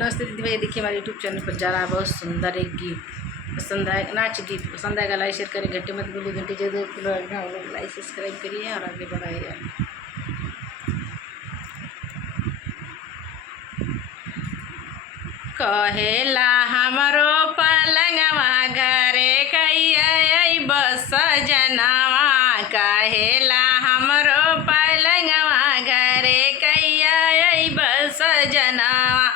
नमस्ते दीदी भैया, देखिए हमारे यूट्यूब चैनल पर जा रहा है बहुत सुंदर एक गीत। पसंद आए नाच गीत पसंद आएगा लाइक शेयर करें, घंटे मत बोलिए, घंटे जरूर लाइक सब्सक्राइब करिए और आगे बढ़ाइए। कहेला हमरो पलंगवा घरे कैया बस जनवा, कहेला हमरो पलंगवा घरे कैया बस जनवा।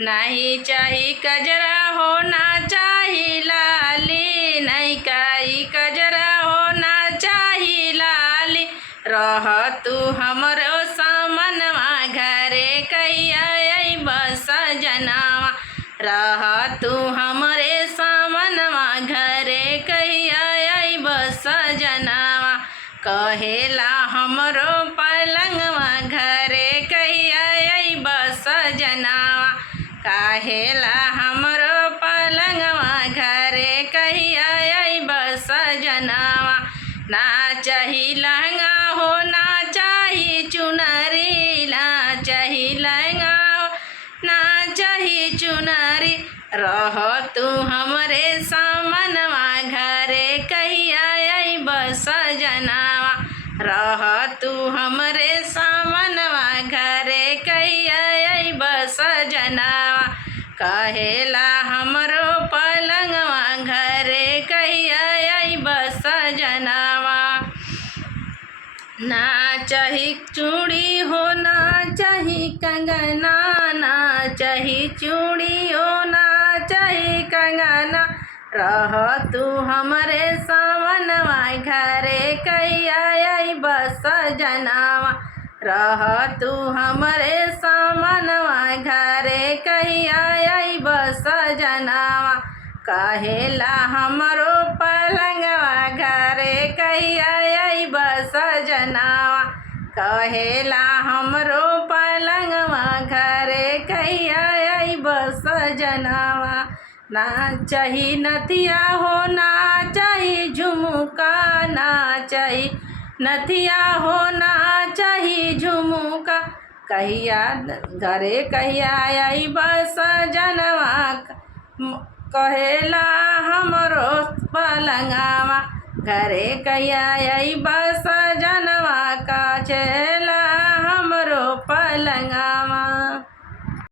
नहीं चाही कजरा होना चाही लाली, नहीं कई कजरा होना चाही लाली। रह तू हमरो सामनवा घरे कैया बस जनवा, रह तू हमरे सामनवा घरे कैया बस जनवा। कहेला हमरो पलंगवा घरे कैया बस जनवा, कहेला हमरो पलंगवा घरे कैया बस जनवा। ना चाही लहंगा हो ना चाही चुनरी, ना चाही लहंगा हो ना चाही चुनरी। रह तू हमरे सामनवा घरे कैया बस जनवा, रह तू हमरे सामनवा घरे कैया बस जनवा। कहेला हमरो पलंगवा घरे कैया बस जनवा। ना चाही चूड़ी हो ना चाही कंगना, ना चाही चूड़ी हो ना चाही कंगना। रह तू हमरे सामनवा घरे कैया बस जनवा, रह तू हमरे सामनवा घरे कैया बस जनवा। कहेला हमरो पलंगवा घरे कैया बस जनवा, कहेला हमरो पलंगवा घरे कैया बस जनवा। ना चाही नथिया हो ना चाही झुमका, ना चाही नथिया हो ना चाही झुमका। कहिया घरे कहिया बस जनवा, कहेला हमरो पलंगवा घरे कहिया बस जनवा। काछे